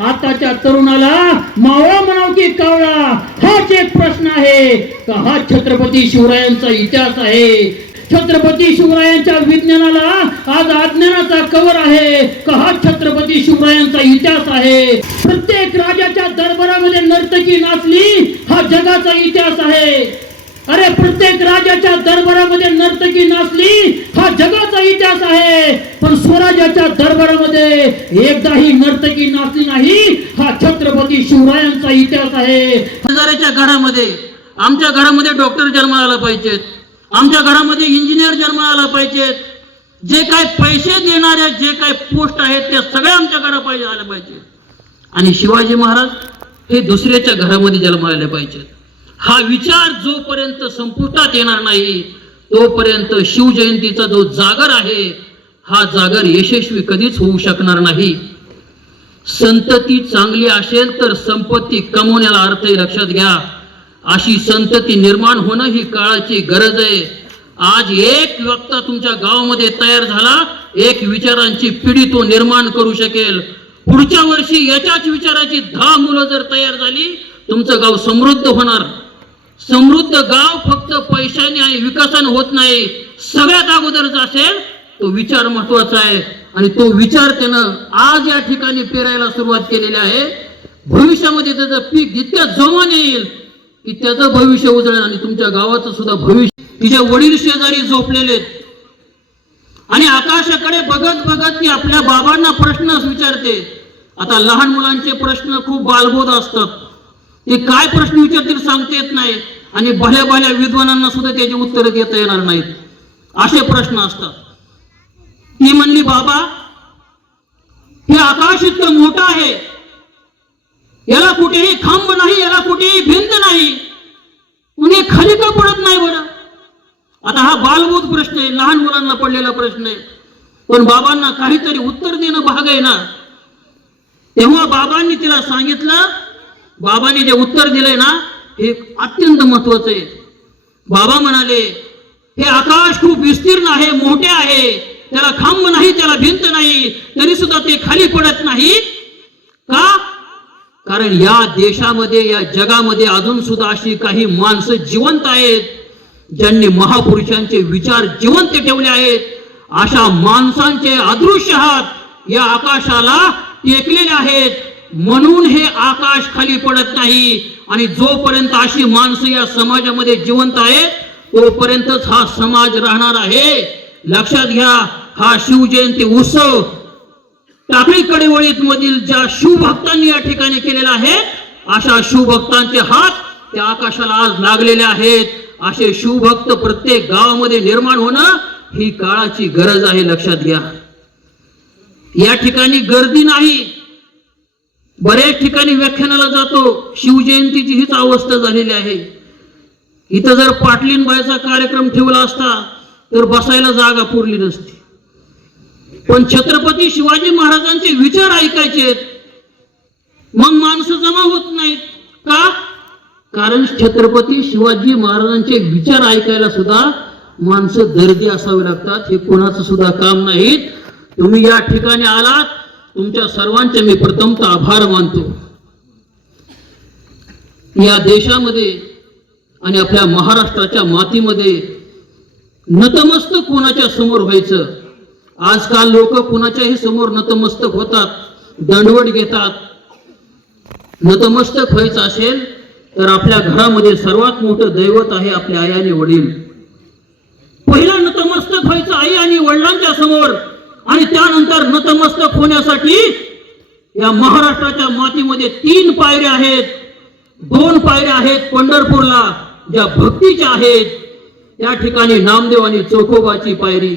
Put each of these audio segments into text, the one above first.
आताच्या तरुणाला मावळा म्हणाव की कावळा, हाच एक प्रश्न आहे का हा छत्रपती शिवरायांचा इतिहास आहे? छत्रपती शिवरायांच्या विज्ञानाला आज अज्ञानाचा कवर आहे का हा छत्रपती शिवरायांचा इतिहास आहे? प्रत्येक राजाच्या दरबारामध्ये नर्तकी नाचली हा जगाचा इतिहास आहे. अरे प्रत्येक राजाच्या दरबारामध्ये नर्तकी नाचली हा जगाचा इतिहास आहे. पण स्वराज्याच्या दरबारामध्ये एकदाही नर्तकी नाचली नाही हा छत्रपती शिवरायांचा इतिहास आहे. हजाराच्या घरामध्ये, आमच्या घरामध्ये डॉक्टर जन्माला पाहिजेत, आमच्या घरामध्ये इंजिनियर जन्माला पाहिजेत, जे काय पैसे देणारे जे काय पोस्ट आहेत ते सगळे आमच्या घरापाहिजे आले पाहिजेत. आणि शिवाजी महाराज हे दुसऱ्याच्या घरामध्ये जन्माला पाहिजेत. हा विचार जोपर्यंत संपुष्टात येणार नाही तोपर्यंत शिवजयंतीचा जो जागर आहे हा जागर यशस्वी कधीच होऊ शकणार नाही. संतती चांगली असेल तर संपत्ती कमवण्याला अर्थ आहे, लक्षात घ्या. अशी संतती निर्माण होणं ही काळाची गरज आहे. आज एक वक्ता तुमच्या गावामध्ये तयार झाला, एक विचारांची पिढी तो निर्माण करू शकेल. पुढच्या वर्षी याच्याच विचाराची 10 मुलं जर तयार झाली तुमचं गाव समृद्ध होणार. समृद्ध गाव फक्त पैशाने आणि विकासाने होत नाही, सगळ्यात अगोदर असेल तो विचार महत्वाचा आहे. आणि तो विचार त्यानं आज या ठिकाणी पेरायला सुरुवात केलेली आहे. भविष्यामध्ये त्याचं पीक जितक्या जोमाने येईल की त्याचं भविष्य उजळेल आणि तुमच्या गावाचं सुद्धा भविष्य. तिचे वडील शेजारी झोपलेले आणि आकाशाकडे बघत बघत ती आपल्या बाबांना प्रश्न विचारते. आता लहान मुलांचे प्रश्न खूप बालबोध असतात, ते काय प्रश्न विचारतील सांगता येत नाही आणि भल्या भल्या विद्वानांना सुद्धा त्याची उत्तरं देता येणार नाहीत, असे प्रश्न असतात. ती म्हणली, बाबा हे आकाश इतकं मोठं आहे, याला कुठेही खांब नाही, याला कुठेही भिंत नाही, कुणी खाली का पडत नाही बरं? आता हा बालबोध प्रश्न आहे, लहान मुलांना पडलेला प्रश्न आहे, पण बाबांना काहीतरी उत्तर देणं भाग आहे ना. तेव्हा बाबांनी तिला सांगितलं, बाबांनी जे उत्तर दिलंय ना हे अत्यंत महत्वाचं आहे. बाबा म्हणाले, हे आकाश खूप विस्तीर्ण आहे, मोठे आहे, त्याला खांब नाही, त्याला भिंत नाही, तरी सुद्धा ते खाली पडत नाही का? कारण या देशामध्ये, या जगामध्ये अजून सुद्धा अशी काही माणसं जिवंत आहेत ज्यांनी महापुरुषांचे विचार जिवंत ठेवले आहेत. अशा माणसांचे अदृश्य हात या आकाशाला टेकलेले आहेत, म्हणून हे आकाश खाली पडत नाही. आणि जोपर्यंत अशी माणसं या समाजामध्ये जिवंत आहेत तोपर्यंतच हा समाज राहणार आहे. लक्षात घ्या, हा शिवजयंती उत्सव टाकळी कडेवळीत मधील ज्या शिवभक्तांनी या ठिकाणी केलेला आहे, अशा शिवभक्तांचे हात त्या आकाशाला आज लागलेले आहेत. असे शिवभक्त प्रत्येक गावामध्ये निर्माण होणं ही काळाची गरज आहे, लक्षात घ्या. या ठिकाणी गर्दी नाही, बऱ्याच ठिकाणी व्याख्यानाला जातो, शिवजयंतीची हीच अवस्था झालेली आहे. इथं जर पाटलीनबाईचा कार्यक्रम ठेवला असता तर बसायला जागा पुरली नसती. पण छत्रपती शिवाजी महाराजांचे विचार ऐकायचे मग माणसं जमा होत नाहीत का? कारण छत्रपती शिवाजी महाराजांचे विचार ऐकायला सुद्धा माणसं दर्दी असावे लागतात. हे कोणाचं सुद्धा काम नाहीत. तुम्ही या ठिकाणी आलात, तुमच्या सर्वांचे मी प्रथमतः आभार मानतो. या देशामध्ये आणि आपल्या महाराष्ट्राच्या मातीमध्ये नतमस्तक कोणाच्या समोर व्हायचं? आजकाल लोक कोणाच्याही समोर नतमस्तक होतात, दंडवट घेतात. नतमस्तक व्हायचं असेल तर आपल्या घरामध्ये सर्वात मोठं दैवत आहे आपले आई आणि वडील. पहिलं नतमस्तक व्हायचं आई आणि वडिलांच्या समोर, आणि त्यानंतर नतमस्तक होण्यासाठी या महाराष्ट्राच्या मातीमध्ये 3 पायऱ्या आहेत. 2 पायऱ्या आहेत पंढरपूरला ज्या भक्तीच्या आहेत, त्या ठिकाणी नामदेव आणि चोखोबाची पायरी.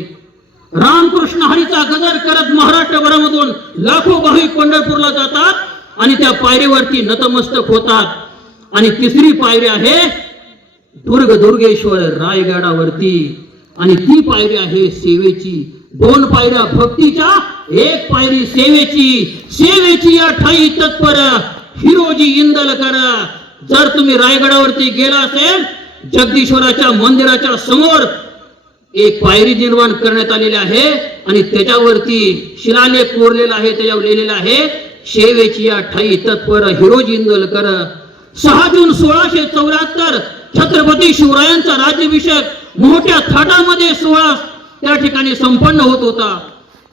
रामकृष्ण हरीचा गजर करत महाराष्ट्रभरामधून लाखो भाविक पंढरपूरला जातात आणि त्या पायरीवरती नतमस्तक होतात. आणि 3री पायरी आहे दुर्गेश्वर रायगडावरती, आणि ती पायरी आहे सेवेची. 2 पायऱ्या भक्तीच्या, 1 पायरी सेवेची. सेवेची या ठाई तत्पर हिरोजी इंदलकर. जर तुम्ही रायगडावरती गेला असेल, जगदीश्वराच्या मंदिराच्या समोर एक पायरी निर्माण करण्यात आलेली आहे आणि त्याच्यावरती शिलालेख कोरलेला आहे, त्याच्यावर लिहिलेलं आहे शेवेची या ठाई तत्पर हिरोजी इंदलकर. 6 जून 1674 छत्रपती शिवरायांचा राज्याभिषेक मोठ्या थाटामध्ये सोहळा त्या ठिकाणी संपन्न होत होता.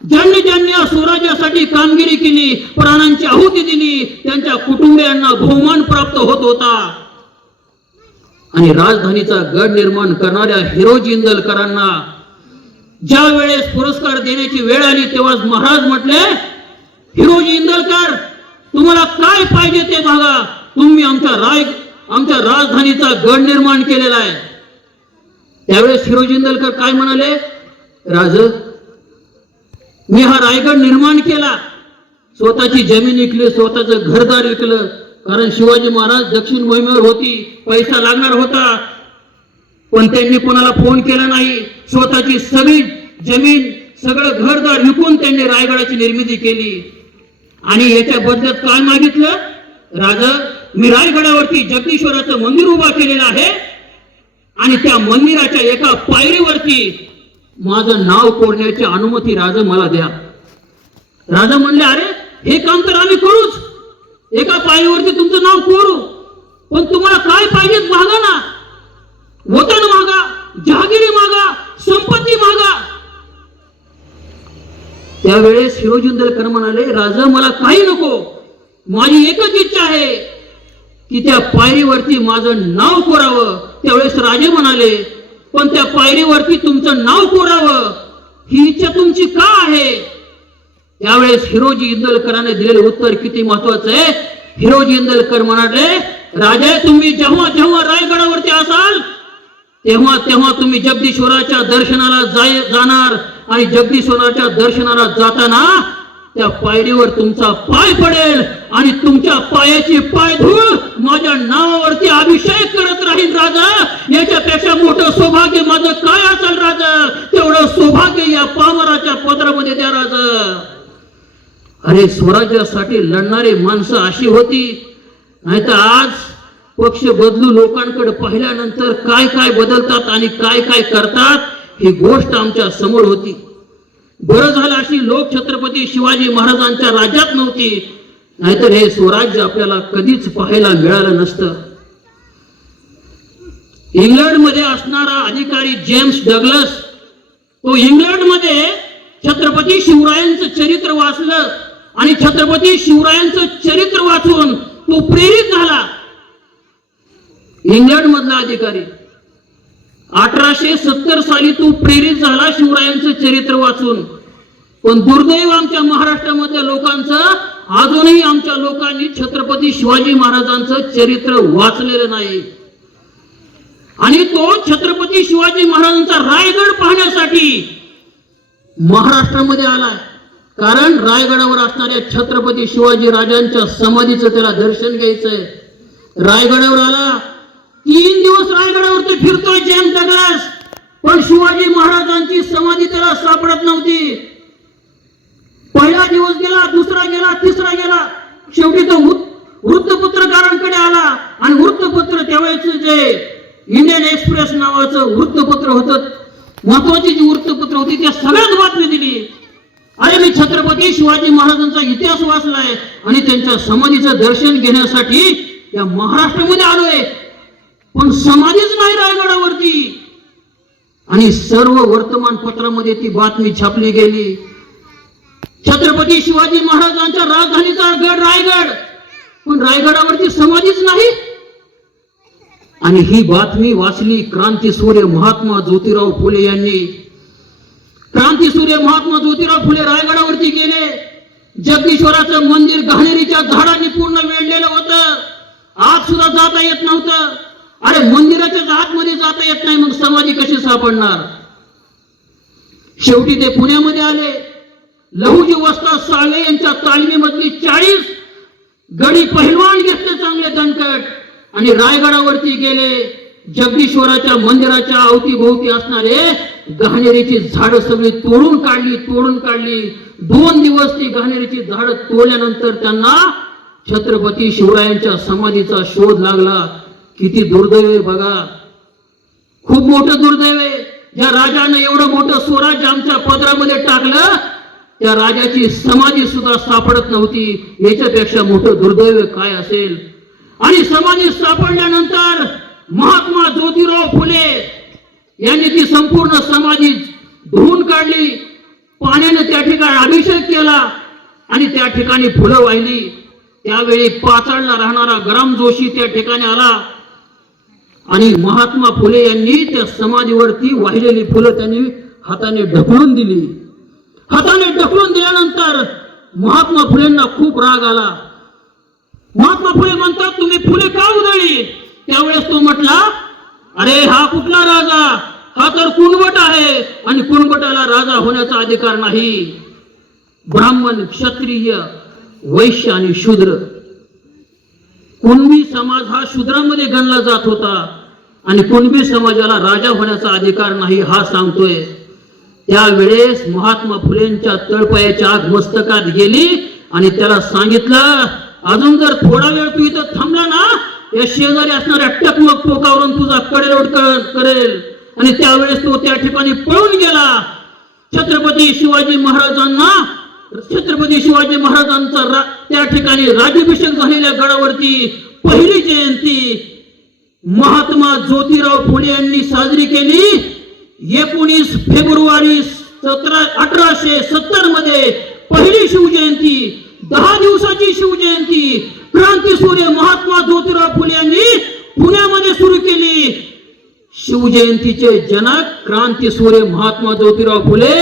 ज्यांनी ज्यांनी या स्वराज्यासाठी कामगिरी केली, प्राणांची आहुती दिली, त्यांच्या कुटुंबियांना बहुमान प्राप्त होत होता. आणि राजधानीचा गड निर्माण करणाऱ्या हिरोजी इंदलकरांना ज्या वेळेस पुरस्कार देण्याची वेळ आली तेव्हा महाराज म्हटले, हिरोजी इंदलकर, तुम्हाला काय पाहिजे ते मागा, तुम्ही आमच्या राजधानीचा गड निर्माण केलेला आहे. त्यावेळेस हिरोजी इंदलकर काय म्हणाले, राज, मी हा रायगड निर्माण केला, स्वतःची जमीन विकली, स्वतःचं घरदार विकलं, कारण शिवाजी महाराज दक्षिण मोहिमेवर होती, पैसा लागणार होता. पण त्यांनी कोणाला फोन केला नाही. स्वतःची सगळी जमीन, सगळं घरदार विकून त्यांनी रायगडाची निर्मिती केली. आणि याच्या बदल्यात काय मागितलं, राजा, मी रायगडावरती जगदीश्वराचं मंदिर उभा केलेलं आहे आणि त्या मंदिराच्या एका पायरीवरती माझं नाव कोरण्याची अनुमती राजा मला द्या. राजा म्हणले, अरे हे काम तर आम्ही करूच, एका पायरीवरती तुमचं नाव कोरू, पण तुम्हाला काय पाहिजे मागा ना, वतन मागा, जहागिरी मागा, संपत्ती मागा. त्यावेळेस हिरोजी इंदलकर म्हणाले, राजा, मला काही नको, माझी एकच इच्छा आहे की त्या पायरीवरती माझं नाव कोरावं. त्यावेळेस राजे म्हणाले, पण त्या पायरीवरती तुमचं नाव कोरावं ही इच्छा तुमची का आहे. त्यावेळेस हिरोजी इंदलकरांनी दिलेलं उत्तर किती महत्वाचं आहे. हिरोजी इंदलकर म्हणाले, राजा, तुम्ही जेव्हा जेव्हा रायगडावरती असाल तेव्हा तेव्हा तुम्ही जगदीश्वराच्या दर्शनाला जाणार आणि जगदीश्वराच्या दर्शनाला जाताना त्या पायरीवर तुमचा पाय पडेल आणि तुमच्या पायाची पायधूळ माझ्या नावावरती अभिषेक करत राहील. राजा, याच्यापेक्षा मोठं सौभाग्य माझं काय असेल राजा, तेवढं सौभाग्य या पामराच्या पदरामध्ये द्या राजा. अरे, स्वराज्यासाठी लढणारी माणसं अशी होती, नाहीतर आज पक्ष बदलू लोकांकडे पाहिल्यानंतर काय काय बदलतात आणि काय काय करतात ही गोष्ट आमच्या समोर होती. बरं झालं अशी लोक छत्रपती शिवाजी महाराजांच्या राज्यात नव्हती, नाहीतर हे स्वराज्य आपल्याला कधीच पाहायला मिळालं नसतं. इंग्लंडमध्ये असणारा अधिकारी जेम्स डग्लस, तो इंग्लंडमध्ये छत्रपती शिवरायांचं चरित्र वाचलं आणि छत्रपती शिवरायांचं चरित्र वाचून तो प्रेरित झाला. इंग्लंड मधला अधिकारी 1870 साली तो प्रेरित झाला शिवरायांचं चरित्र वाचून. पण दुर्दैव आमच्या महाराष्ट्रामधल्या लोकांचं, अजूनही आमच्या लोकांनी छत्रपती शिवाजी महाराजांचं चरित्र वाचलेलं नाही. आणि तो छत्रपती शिवाजी महाराजांचा रायगड पाहण्यासाठी महाराष्ट्रामध्ये आलाय, कारण रायगडावर असणाऱ्या छत्रपती शिवाजी राजांच्या समाधीचं त्याला दर्शन घ्यायचंय. रायगडावर आला, 3 दिवस रायगडावरती फिरतोय जेम्स डग्लस, पण शिवाजी महाराजांची समाधी त्याला सापडत नव्हती. पहिला दिवस गेला, दुसरा गेला, तिसरा गेला, शेवटी तो वृत्तपत्रकारांकडे आला आणि वृत्तपत्र त्यावेळेच जे इंडियन एक्सप्रेस नावाचं वृत्तपत्र होतं, महत्वाची जी वृत्तपत्र होती, त्या सगळ्यात बातमी दिली, अरे मी छत्रपती शिवाजी महाराजांचा इतिहास वाचलाय आणि त्यांच्या समाधीचं दर्शन घेण्यासाठी या महाराष्ट्रामध्ये आलोय, पण समाधीच नाही रायगडावरती. आणि सर्व वर्तमानपत्रामध्ये ती बातमी छापली गेली. छत्रपती शिवाजी महाराजांच्या राजधानीचा गड रायगड, पण रायगडावरती समाधीच नाही. आणि ही बातमी वाचली क्रांतीसूर्य महात्मा ज्योतिराव फुले यांनी. क्रांतीसूर्य महात्मा ज्योतिराव फुले रायगडावरती गेले. जगदीश्वराचं मंदिर घाणेरीच्या झाडांनी पूर्ण वेढलेलं होतं, आत सुद्धा जाता येत नव्हतं. अरे, मंदिराच्या आतमध्ये जाता येत नाही, मग समाधी कशी सापडणार. शेवटी ते पुण्यामध्ये आले. लहुजी वस्ताद साळवे यांच्या तालमीमधली 40 गडी पहिलवान घेतले चांगले दणकट आणि रायगडावरती गेले. जगदीश्वराच्या मंदिराच्या अवतीभोवती असणारे घाणेरीची झाडं सगळी तोडून काढली. 2 दिवस ती घाणेरीची झाडं तोडल्यानंतर त्यांना छत्रपती शिवरायांच्या समाधीचा शोध लागला. किती दुर्दैव आहे बघा, खूप मोठं दुर्दैव आहे. ज्या राजाने एवढं मोठं स्वराज्य आमच्या पदरामध्ये टाकलं त्या राजाची समाधी सुद्धा सापडत नव्हती. याच्यापेक्षा मोठं दुर्दैव काय असेल. आणि समाधी सापडल्यानंतर महात्मा ज्योतिराव फुले यांनी ती संपूर्ण समाधी धुवून काढली, पाण्याने त्या ठिकाणी अभिषेक केला आणि त्या ठिकाणी फुलं वाहिली. त्यावेळी पाचाडला राहणारा गरम जोशी त्या ठिकाणी आला आणि महात्मा फुले यांनी त्या समाधीवरती वाहिलेली फुलं त्यांनी हाताने ढकलून दिली. हाताने ढकलून दिल्यानंतर महात्मा फुलेंना खूप राग आला. महात्मा फुले म्हणतात, तुम्ही फुले का उधळली? त्यावेळेस तो म्हटला, अरे हा कुठला राजा, हा तर कुणबट आहे आणि कुणबटाला राजा होण्याचा अधिकार नाही. ब्राह्मण, क्षत्रिय, वैश्य आणि शूद्र, कुणबी समाज हा शूद्रांमध्ये गणला जात होता आणि कुणबी समाजाला राजा होण्याचा अधिकार नाही हा सांगतोय. त्यावेळेस महात्मा फुलेंच्या तळपायाच्या आग मस्तकात गेली आणि त्याला सांगितलं, अजून जर थोडा वेळ तू इथं थांबला ना, या शेजारी असणाऱ्या टकमक टोकावरून तुझा कडेलोट करेल. आणि त्यावेळेस तो त्या ठिकाणी पळून गेला. छत्रपती शिवाजी महाराजांचा त्या ठिकाणी राज्याभिषेक झालेल्या गडावरती पहिली जयंती महात्मा ज्योतिराव फुले यांनी साजरी केली. 19 फेब्रुवारी 1870 मध्ये पहिली शिवजयंती, 10 दिवसाची शिवजयंती क्रांतीसूर्य महात्मा ज्योतिराव फुले यांनी पुण्यामध्ये सुरू केली. शिवजयंतीचे जनक क्रांतीसूर्य महात्मा ज्योतिराव फुले.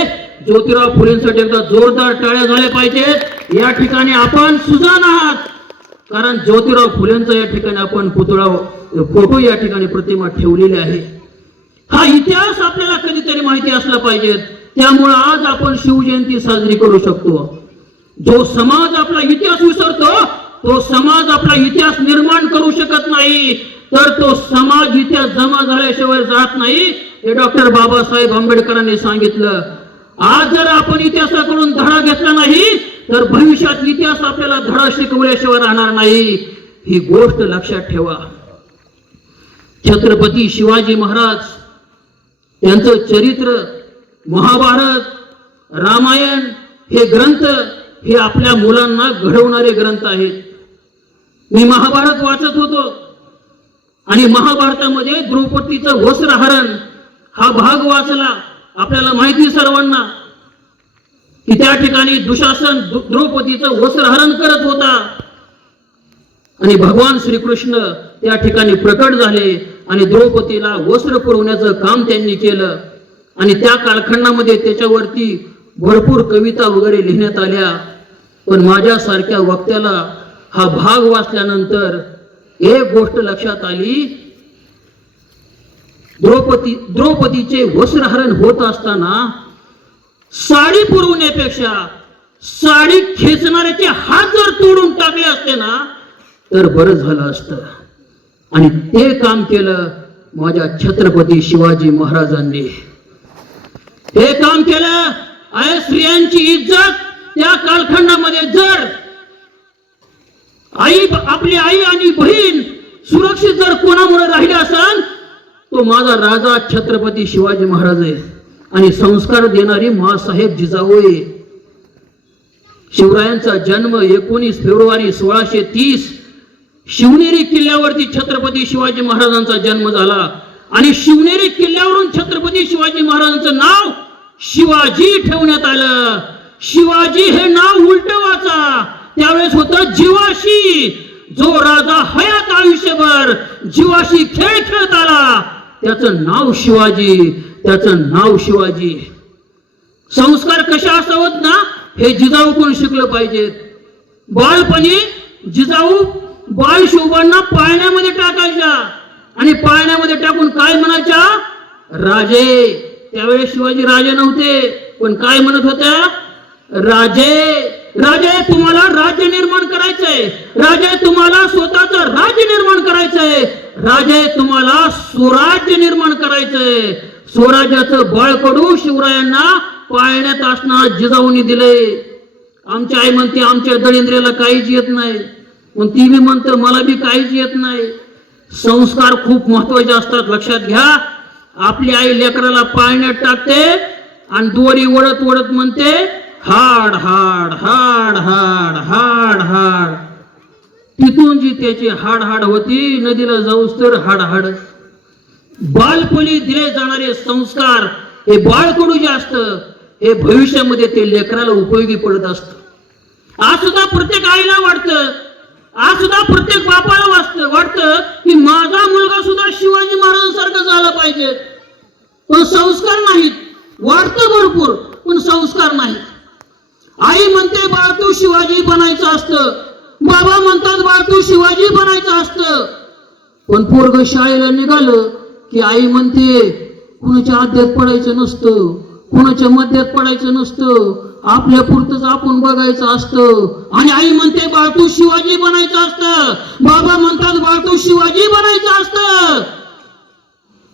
ज्योतिराव फुलेंसाठी एकदा जोरदार टाळ्या झाल्या पाहिजेत. या ठिकाणी आपण सुजाण आहात, कारण ज्योतिराव फुलेंचा या ठिकाणी आपण फोटो या ठिकाणी प्रतिमा ठेवलेली आहे. हा इतिहास आपल्याला कधीतरी माहिती असला पाहिजे. त्यामुळे आज आपण शिवजयंती साजरी करू शकतो. जो समाज आपला इतिहास विसरतो, तो समाज आपला इतिहास निर्माण करू शकत नाही. तर तो समाज इतिहास जमा झाल्याशिवाय जात नाही. हे डॉक्टर बाबासाहेब आंबेडकरांनी सांगितलं. आज जर आपण इतिहासाकडून धडा घेतला नाही तर भविष्यात इतिहास आपल्याला धडा शिकवल्याशिवाय राहणार नाही. ही गोष्ट लक्षात ठेवा. छत्रपती शिवाजी महाराज यांचं चरित्र, महाभारत, रामायण हे ग्रंथ हे आपल्या मुलांना घडवणारे ग्रंथ आहेत. मी महाभारत वाचत होतो आणि महाभारतामध्ये द्रौपदीचं वस्त्रहरण हा भाग वाचला. आपल्याला माहिती सर्वांना की त्या ठिकाणी दुशासन द्रौपदीचं वस्त्रहरण करत होता आणि भगवान श्रीकृष्ण त्या ठिकाणी प्रकट झाले आणि द्रौपदीला वस्त्र पुरवण्याचं काम त्यांनी केलं. आणि त्या कालखंडामध्ये त्याच्यावरती भरपूर कविता वगैरे लिहिण्यात आल्या. पण माझ्यासारख्या वक्त्याला हा भाग वाचल्यानंतर एक गोष्ट लक्षात आली. द्रौपदीचे वस्त्रहरण होत असताना साडी पुरवण्यापेक्षा साडी खेचणाऱ्याचे हात जर तोडून टाकले असते ना तर बरं झालं असतं. आणि ते काम केलं माझ्या छत्रपती शिवाजी महाराजांनी. हे काम केलं. आहे स्त्रियांची इज्जत त्या कालखंडामध्ये जर आपली आई आणि बहीण सुरक्षित जर कोणामुळे राहिले असेल तो माझा राजा छत्रपती शिवाजी महाराज आहे. आणि संस्कार देणारी माँसाहेब जिजाऊ आहे. शिवरायांचा जन्म 19 फेब्रुवारी 1630 शिवनेरी किल्ल्यावरती छत्रपती शिवाजी महाराजांचा जन्म झाला. आणि शिवनेरी किल्ल्यावरून छत्रपती शिवाजी महाराजांचं नाव शिवाजी ठेवण्यात आलं. शिवाजी हे नाव उलट वाचा. त्यावेळेस होतं जीवाशी. जो राजा हयात आयुष्यभर जीवाशी खेळ खेळत आला त्याचं नाव शिवाजी, त्याचं नाव शिवाजी. संस्कार कशा असावत ना हे जिजाऊ कोण शिकलं पाहिजे. बाळपणी जिजाऊ बाळ शिवबांना पाळण्यामध्ये टाकायच्या आणि पाळण्यामध्ये टाकून काय म्हणायच्या, राजे. त्यावेळेस शिवाजी राजे नव्हते पण काय म्हणत होत्या, राजे. राजे तुम्हाला राज्य निर्माण करायचंय, राजे तुम्हाला स्वतःचं राज्य निर्माण करायचंय, राजे तुम्हाला स्वराज्य निर्माण करायचंय. स्वराज्याचं बळकडू शिवरायांना पाळण्यात असणार जिजाऊनी दिलंय. आमची आई म्हणते आमच्या दळिंद्रेला काहीच येत नाही, पण ती बी म्हणतं मला बी काहीच येत नाही. संस्कार खूप महत्वाचे असतात, लक्षात घ्या. आपली आई लेकराला पाळण्यात टाकते आणि दोरी ओढत ओढत म्हणते हाड हाड हाड हाड हाड हाड. तिथून जी त्याची हाड हाड होती नदीला जाऊस तर हाड हाड. बालपणी दिले जाणारे संस्कार हे बाळकडू जे असतं हे भविष्यामध्ये ते लेकराला उपयोगी पडत असत. आज सुद्धा प्रत्येक आईला वाटतं, आज सुद्धा प्रत्येक बापाला वाटतं की माझा मुलगा सुद्धा शिवाजी महाराजांसारखं झाला पाहिजे, पण संस्कार नाहीत. वाटतं भरपूर पण संस्कार नाहीत. आई म्हणते बाळ तू शिवाजी बनायचं असतं, बाबा म्हणतात बाळ तू शिवाजी बनायचं असतं. पण पोरग शाळेला निघालं की आई म्हणते कुणाच्या आद्यात पडायचं नसतं, कुणाच्या मध्यात पडायचं नसतं, आपल्या पुरतच आपण बघायचं असतं. आणि आई म्हणते बाळ तू शिवाजी बनायचं असतं, बाबा म्हणतात बाळ तू शिवाजी बनायचं असतं.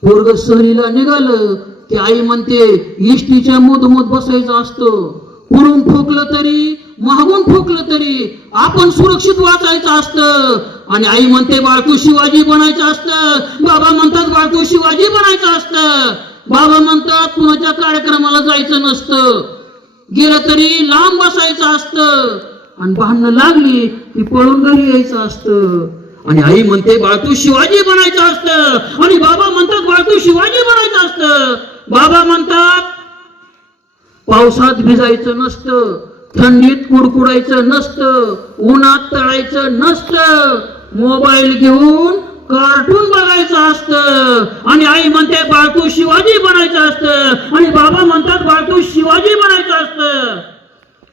पोरग सहलीला निघालं की आई म्हणते इष्टीच्या मधोमध बसायचं असतं, पुढून ठोकलं तरी मागून ठोकलं तरी आपण सुरक्षित वाचायचं असतं. आणि आई म्हणते बाळ तू शिवाजी बनायचं असतं, बाबा म्हणतात बाळ तू शिवाजी बनायचं असतं. बाबा म्हणतात कुणाच्या कार्यक्रमाला जायचं नसतं, गेलं तरी लांब बसायचं असतं, आणि भांडणं लागली की पळून घरी यायचं असतं. आणि आई म्हणते बाळ तू शिवाजी बनायचं असतं, आणि बाबा म्हणतात बाळ तू शिवाजी बनायचं असतं. बाबा म्हणतात पावसात भिजायचं नसतं, थंडीत कुडकुडायचं नसतं, उन्हात तळायचं नसतं, मोबाईल घेऊन कार्टून बघायचं असतं. आणि आई म्हणते बाळ तू शिवाजी बनायचं असतं, आणि बाबा म्हणतात बाळ तू शिवाजी बनायचं असतं.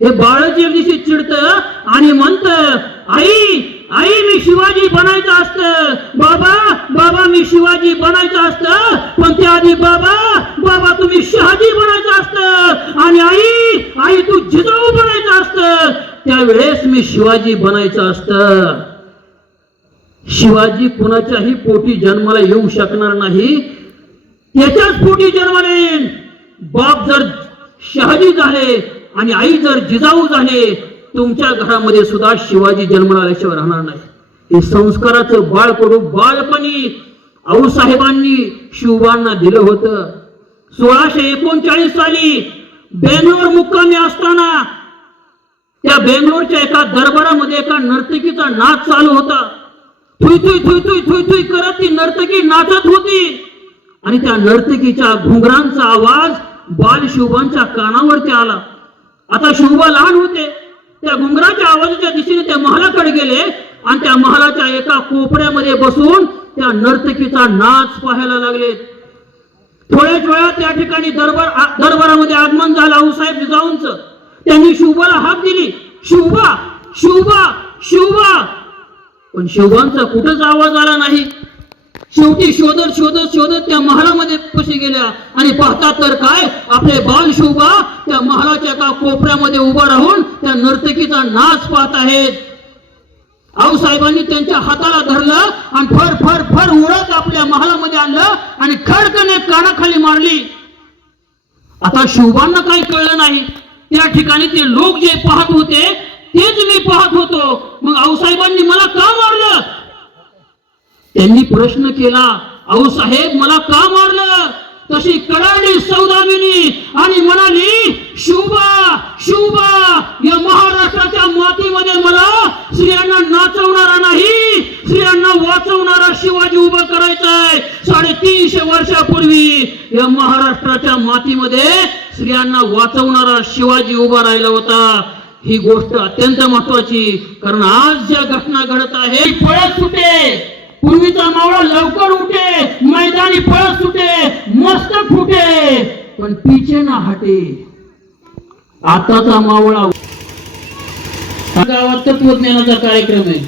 हे बाळच एक दिवशी चिडतं आणि म्हणतं आई आई मी शिवाजी बनायचं असतं, बाबा बाबा मी शिवाजी बनायचं असतं, पण त्याआधी बाबा बाबा तुम्ही शहाजी बनायचं असतं, आणि आई आई तू जिजाऊ बनायचं असतं, त्यावेळेस मी शिवाजी बनायचं असतं. शिवाजी कुणाच्याही पोटी जन्माला येऊ शकणार नाही, त्याच्याच पोटी जन्माला येईल. बाप जर शहाजी झाले आणि आई जर जिजाऊ झाले, तुमच्या घरामध्ये सुद्धा शिवाजी जन्माला आल्याशिवाय राहणार नाही. हे संस्काराचं बाळकडू बाळपणी आऊसाहेबांनी शिवबांना दिलं होतं. 1639 साली बेंगलोर मुक्कामी असताना त्या बेंगलोरच्या एका दरबारामध्ये एका नर्तकीचा नाच चालू होता. Thuy Thuy Thuy Thuy Thuy Thuy करत ती नर्तकी नाचत होती, आणि त्या नर्तकीच्या घुंगरांचा आवाज बाल शिवबांच्या कानावरती आला. आता शिवबा लहान होते, त्या घुंगराच्या आवाजाच्या दिशेने त्या महालाकडे गेले, आणि त्या महालाच्या एका कोपऱ्यामध्ये बसून त्या नर्तकीचा नाच पाहायला लागले. थोड्याच वेळात त्या ठिकाणी दरबारामध्ये आगमन झालं आऊसाहेब जिजाऊंचं. त्यांनी शिवबाला हाक दिली, शिवबा शिवबा शिवबा, पण शिवबांचा कुठंच आवाज आला नाही. शेवटी शोधत शोधत शोधत त्या महालामध्ये कशी गेल्या, आणि पाहतात तर काय आपले बाल शिवबा त्या महालाच्या एका कोपऱ्यामध्ये उभा राहून त्या नर्तकीचा नाच पाहत आहेत. आऊसाहेबांनी त्यांच्या हाताला धरलं आणि फर फर फर उडत आपल्या महालामध्ये आणलं आणि खडकने कानाखाली मारली. आता शिवबांना काही कळलं नाही, त्या ठिकाणी ते लोक जे पाहत होते तेच मी पाहत होतो. मग आऊसाहेबांनी मला का मारलं? त्यांनी प्रश्न केला, आऊसाहेब मला का मारलं? तशी कडाडली सौदामिनी आणि म्हणाली, शिवबा शिवबा, या महाराष्ट्राच्या मातीमध्ये मला स्त्रियांना नाचवणारा नाही, स्त्रियांना वाचवणारा शिवाजी उभा करायचा आहे. 350 वर्षापूर्वी या महाराष्ट्राच्या मातीमध्ये स्त्रियांना वाचवणारा शिवाजी उभा राहिला होता. ही गोष्ट अत्यंत महत्वाची, कारण आज ज्या घटना घडत आहे पळत सुटे, पूर्वीचा मावळा लवकर उठे, मैदानी पळत सुटे, मस्तक फुटे, पण पीछे ना हटे. आताचा मावळा गावात तत्वज्ञानाचा कार्यक्रम आहे.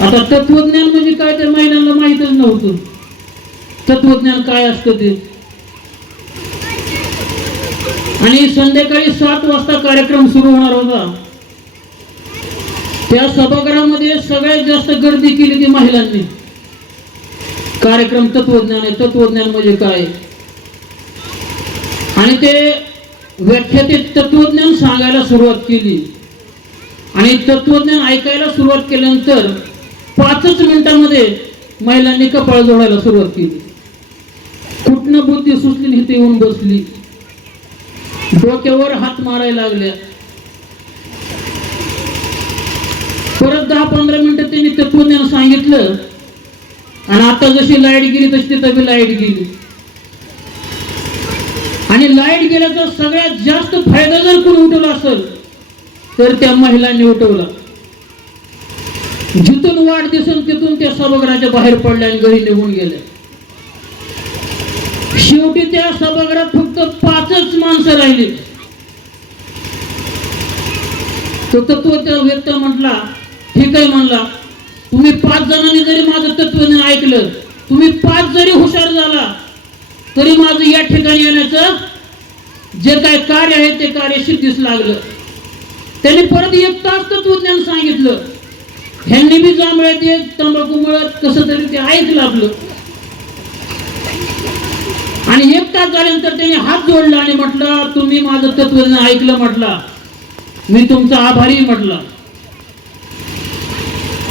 आता तत्वज्ञान म्हणजे काय ते महिलांना माहितच नव्हतं. तत्वज्ञान काय असतं ते. आणि संध्याकाळी 7 वाजता कार्यक्रम सुरू होणार होता. त्या सभागृहामध्ये सगळ्यात जास्त गर्दी केली ती महिलांनी. कार्यक्रम तत्वज्ञान आहे, तत्वज्ञान म्हणजे काय, आणि ते व्याख्याते तत्वज्ञान सांगायला सुरुवात केली. आणि तत्वज्ञान ऐकायला सुरुवात केल्यानंतर 5च मिनिटांमध्ये महिलांनी कपाळ जोडायला सुरुवात केली. कुठनं बुद्धी सुचली इथे येऊन बसली. डोक्यावर हात मारायला लागल्या. परत 10-15 मिनिटं त्यांनी तत्वज्ञान सांगितलं आणि आता जशी लाईट गेली तशी तिथं बी लाईट गेली. आणि लाईट गेल्याचा सगळ्यात जास्त फायदा जर कोणी उठवला असेल तर त्या महिलांनी उठवला. जिथून वाट दिसून तिथून त्या सभागृहाच्या बाहेर पडल्या आणि घरी निघून गेल्या. शेवटी त्या सभागृहात फक्त 5च माणसं राहिली. तो तत्वज्ञ म्हटला, ठीक आहे म्हणला, तुम्ही 5 जणांनी जरी माझं तत्वज्ञान ऐकलं, तुम्ही 5 जरी हुशार झाला तरी माझं या ठिकाणी येण्याचं जे काय कार्य आहे ते कार्य सिद्धीस लागलं. त्यांनी परत 1 तास तत्वज्ञान सांगितलं. ह्यांनी बी जांभळे ते तंबाखू मुळत कसं तरी ते ऐकलं आपलं. आणि 1 तास झाल्यानंतर त्यांनी हात जोडला आणि म्हटलं, तुम्ही माझं तत्वज्ञान ऐकलं म्हटला, मी तुमचा आभारी म्हटला.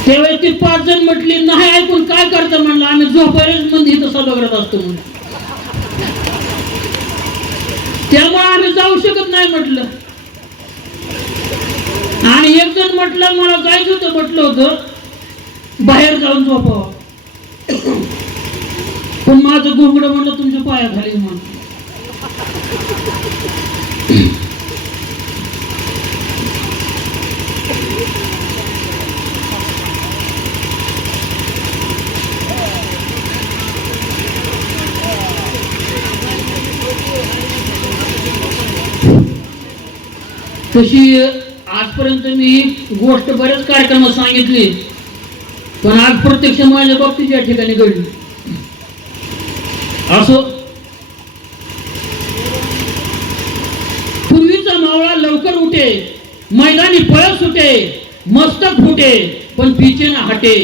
त्यावेळेस ती 5 जण म्हटली, नाही ऐकून काय करता म्हणलं, आम्ही झोपायलाच म्हणजे इथं सभागृहात असतो म्हणून, त्यामुळे आम्ही जाऊ शकत नाही म्हटलं. आणि 1 जण म्हटलं, मला जायचं होतं, म्हटलं होतं बाहेर जाऊन झोपावं, पण माझं घोंगडं म्हणलं तुमच्या पायाखाली म्हणून. तशी आजपर्यंत मी गोष्ट बऱ्याच कार्यक्रमात सांगितली, पण आज प्रत्यक्ष माझ्या बाबतीत या ठिकाणी घडली. असो, पूर्वीचा मावळा लवकर उठे, मैदानी पळ सुटे, मस्तक फुटे पण पिचे ना हटे.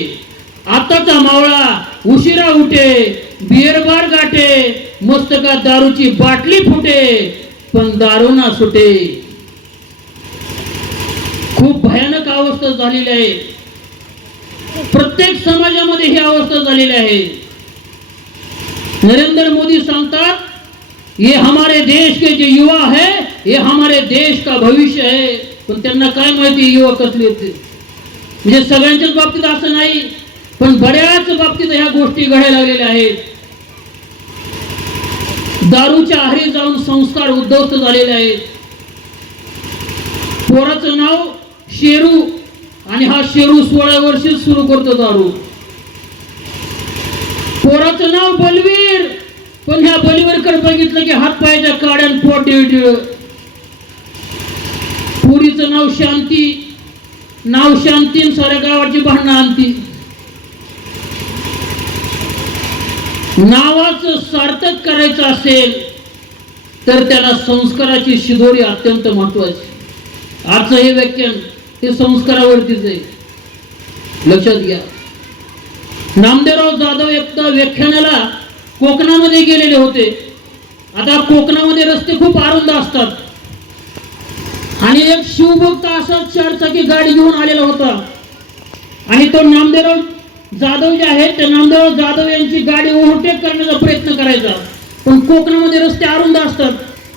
आताचा मावळा उशिरा उठे, बियर बार गाठे, मस्तकात दारूची बाटली फुटे पण दारू ना सुटे. खूप भयानक अवस्था झालेली आहे. प्रत्येक समाजामध्ये ही अवस्था झालेली आहे. नरेंद्र मोदी सांगतात, ये हमारे देश के जो युवा है, ये हमारे देश का भविष्य है. पण त्यांना काय माहिती युवा कसले होते. म्हणजे सगळ्यांच्याच बाबतीत असं नाही, पण बऱ्याच बाबतीत ह्या गोष्टी घडायला लागलेल्या आहेत. दारूच्या आहारी जाऊन संस्कार उद्ध्वस्त झालेले आहेत. पोराचं नाव शेरू आणि हा शेरू 16 वर्षे सुरू करतो दारू. पोराचं नाव बलवीर, पण ह्या बलवीरकडे बघितलं की हात पायाच्या काड्यान पोट डिळ. पुरीचं नाव शांती, नाव शांती साऱ्या गावाची भांडणं आणती. नावाचं सार्थक करायचं असेल तर त्याला संस्काराची शिदोरी अत्यंत महत्वाची. आजचं हे व्याख्यान ते संस्कारावरतीच आहे, लक्षात घ्या. नामदेवराव जाधव एकदा व्याख्यानाला कोकणामध्ये गेलेले होते. आता कोकणामध्ये रस्ते खूप अरुंद असतात आणि एक शिवभक्त असा 4 चाकी गाडी घेऊन आलेला होता आणि तो नामदेवराव जाधव जे आहेत ते नामदेवराव जाधव यांची गाडी ओव्हरटेक करण्याचा प्रयत्न करायचा. पण कोकणामध्ये रस्ते अरुंद असतात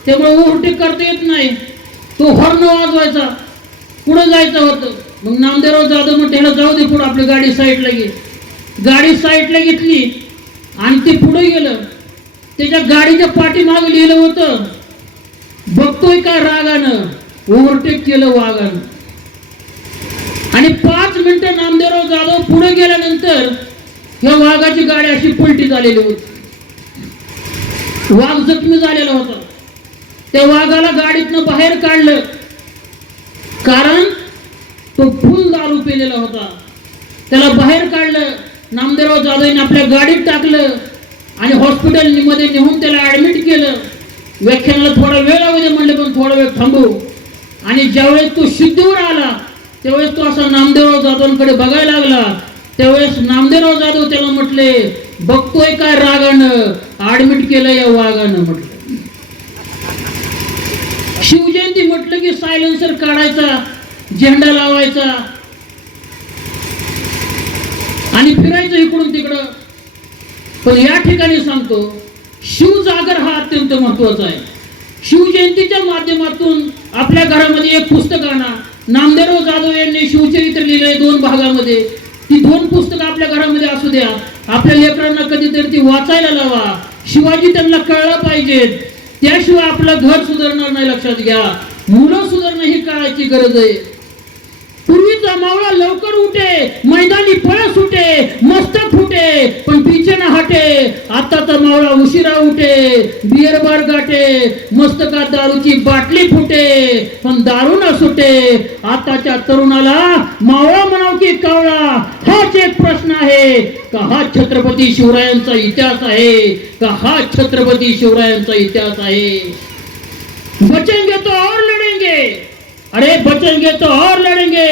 त्यामुळे ओव्हरटेक करता येत नाही. तो हॉर्न वाजवायचा, पुढे जायचं होतं. मग नामदेवराव जाधव म्हणते, ह्याला जाऊ दे पुढे, आपली गाडी साईडला घे. गाडी साईडला घेतली आणि ते पुढे गेलं. त्याच्या गाडीच्या पाठीमागे लिहिलं होतं, बघतोय का रागानं, ओव्हरटेक केलं वागानं. आणि 5 मिनिटं नामदेवराव जाधव पुढे गेल्यानंतर या वाघाची गाडी अशी पलटी झालेली होती. वाघ जखमी झालेला होता. त्या वाघाला गाडीतनं बाहेर काढलं, कारण तो फुल दारू पिलेला होता. त्याला बाहेर काढलं, नामदेवराव जाधवने आपल्या गाडीत टाकलं आणि हॉस्पिटल मध्ये नेऊन त्याला ऍडमिट केलं. व्याख्यानाला थोडा वेळ लागू दे म्हणले, पण थोडा वेळ थांबू. आणि ज्यावेळेस तो शुद्धीवर आला त्यावेळेस तो असा नामदेवराव जाधवांकडे बघायला लागला. त्यावेळेस नामदेवराव जाधव त्याला म्हटले, बघतोय काय रागानं, ऍडमिट केलं या वाघानं म्हटलं. शिवजयंती म्हटलं की सायलेन्सर काढायचा, झेंडा लावायचा आणि फिरायचं इकडून तिकडं. पण या ठिकाणी सांगतो, शिवजागर हा अत्यंत महत्वाचा आहे. शिवजयंतीच्या माध्यमातून आपल्या घरामध्ये एक पुस्तक आणा. नामदेवराव जाधव यांनी शिवचरित्र लिहिलंय 2 भागामध्ये. ती 2 पुस्तकं आपल्या घरामध्ये असू द्या. आपल्या लेकरांना कधीतरी ती वाचायला लावा. शिवाजी त्यांना कळला पाहिजेत. त्याशिवाय आपलं घर सुधारणार नाही. लक्षात घ्या, मुलं सुधारणं ही काळाची गरज आहे. पूर्वीचा मावळा लवकर उठे, मैदानी पळ सुटे, मस्तक फुटे, पण पीछे न हटे. आताचा मावळा उशिरा उठे, बियर बार गाठे, मस्तकात दारूची बाटली फुटे, पण दारू न सुटे. आताच्या तरुणाला मावळा म्हणाव की कावळा, हाच एक प्रश्न आहे. का हा छत्रपती शिवरायांचा इतिहास आहे? का हा छत्रपती शिवरायांचा इतिहास आहे? बचेंगे तो और लढेंगे, अरे बचेंगे तो और लढेंगे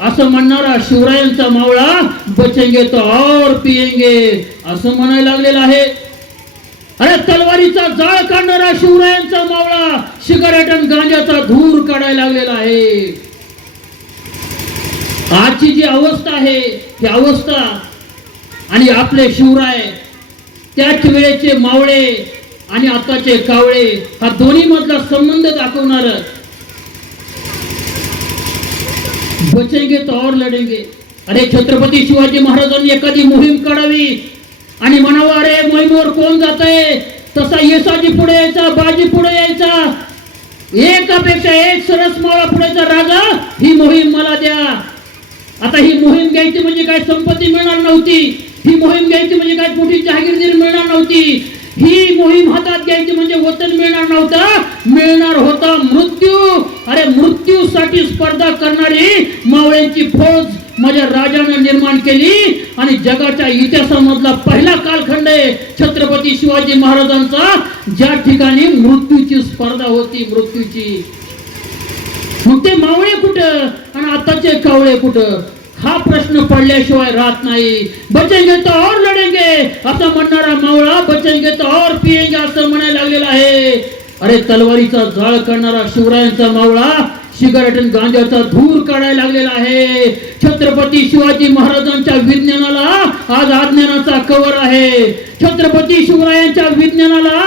असं म्हणणारा शिवरायांचा मावळा बचेंगे तो और पिएंगे असं म्हणायला लागलेला आहे. अरे तलवारीचा जाळ काढणारा शिवरायांचा मावळा सिगारेट आणि गांजाचा धूर काढायला लागलेला आहे. आजची जी अवस्था आहे ती अवस्था आणि आपले शिवराय, त्याच वेळेचे मावळे आणि आताचे कावळे, हा दोन्ही मधला संबंध दाखवणार. बचेंगे तो और लढेंगे. अरे छत्रपती शिवाजी महाराजांनी एखादी मोहीम काढावी आणि म्हणावं, अरे मोहिमेवर कोण जात आहे? तसा येसाजी पुढे यायचा, बाजी पुढे यायचा, एकापेक्षा एक सरस मावळा पुढेचा राजा, ही मोहीम मला द्या. आता ही मोहीम घ्यायची म्हणजे काय संपत्ती मिळणार नव्हती. ही मोहीम घ्यायची म्हणजे काय मोठी जहागीरदारी मिळणार नव्हती. ही मोहीम हातात घ्यायची म्हणजे वतन मिळणार नव्हतं, मिळणार होता मृत्यू. अरे मृत्यूसाठी स्पर्धा करणारी मावळ्यांची फौज माझ्या राजानं निर्माण केली आणि जगाच्या इतिहासामधला पहिला कालखंड आहे छत्रपती शिवाजी महाराजांचा, ज्या ठिकाणी मृत्यूची स्पर्धा होती, मृत्यूची. मग ते मावळे कुठं आणि आताचे कावळे कुठं? हा प्रश्न पडल्याशिवाय राहत नाही. बचेंगे तो और लढेंगे असं म्हणणारा मावळा बचेंगे तो और पिएंगे असं म्हणायला लागलेला आहे. अरे तलवारीचा जाळ करणारा शिवरायांचा मावळा सिगारेट आणि गांजाचा धूर काढायला लागलेला आहे. छत्रपती शिवाजी महाराजांच्या विज्ञानाला आज अज्ञानाचा कवर आहे. छत्रपती शिवरायांच्या विज्ञानाला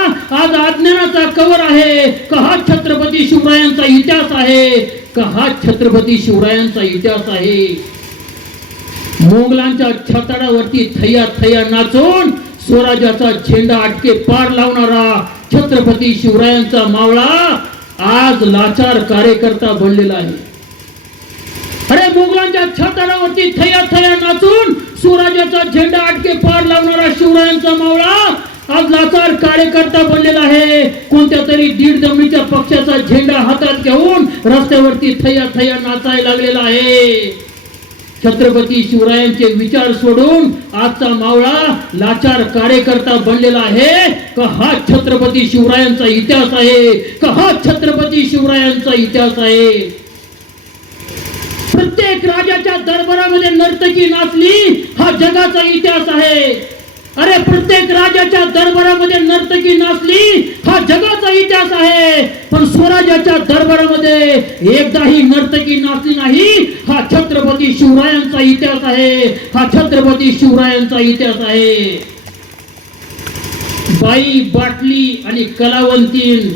आज अज्ञानाचा कवर आहे. का हा छत्रपती शिवरायांचा इतिहास आहे? का हा छत्रपती शिवरायांचा इतिहास आहे? मोगलांच्या छताडावरती थैया थैया नाचून स्वराज्याचा झेंडा अटके पार लावणारा छत्रपती शिवरायांचा मावळा आज लाचार कार्यकर्ता बनलेला आहे. अरे मोगलांच्या छताडावरती थैया थैया नाचून स्वराज्याचा झेंडा अटके पार लावणारा शिवरायांचा मावळा आज लाचार कार्यकर्ता बनलेला आहे. कोणत्या तरी दीड दमडीच्या पक्षाचा झेंडा हातात घेऊन रस्त्यावरती थैया थैया नाचायला लागलेला आहे. छत्रपती शिवरायांचे विचार सोडून आजचा मावळा लाचार कार्यकर्ता बनलेला आहे. का हा छत्रपती शिवरायांचा इतिहास आहे? का हा छत्रपती शिवरायांचा इतिहास आहे? प्रत्येक राजाच्या दरबारामध्ये नर्तकी नाचली, हा जगाचा इतिहास आहे. अरे प्रत्येक राजाच्या दरबारामध्ये नर्तकी नाचली, हा जगाचा इतिहास आहे. पण स्वराज्याच्या दरबारामध्ये एकदाही नर्तकी नाचली नाही, हा छत्रपती शिवरायांचा इतिहास आहे. हा छत्रपती शिवरायांचा इतिहास आहे. बाई, बाटली आणि कलावंतीन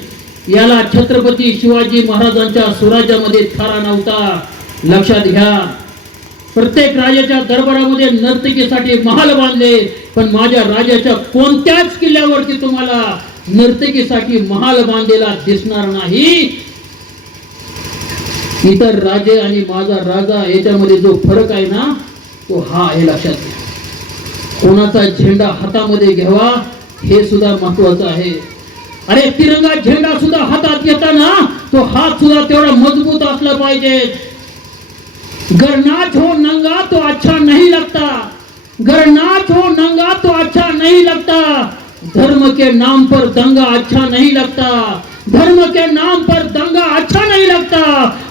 याला छत्रपती शिवाजी महाराजांच्या स्वराज्यामध्ये थारा नव्हता. लक्षात घ्या, प्रत्येक राजाच्या दरबारामध्ये नर्तकीसाठी महाल बांधले, पण माझ्या राजाच्या कोणत्याच किल्ल्यावरती तुम्हाला नर्तकीसाठी महाल बांधलेला दिसणार नाही. इतर राजे आणि माझा राजा याच्यामध्ये जो फरक आहे ना, तो हा आहे. लक्षात घ्या, कोणाचा झेंडा हातामध्ये घ्यावा हे सुद्धा महत्वाचं आहे. अरे तिरंगा झेंडा सुद्धा हातात घेताना तो हात सुद्धा तेवढा मजबूत असला पाहिजे. गर नाच हो नंगा तो अच्छा नहीं लगता, गर नाच हो नंगा तो अच्छा नहीं लगता, धर्म के नाम पर दंगा अच्छा नहीं लगता, धर्म के नाम पर दंगा अच्छा नहीं लगता,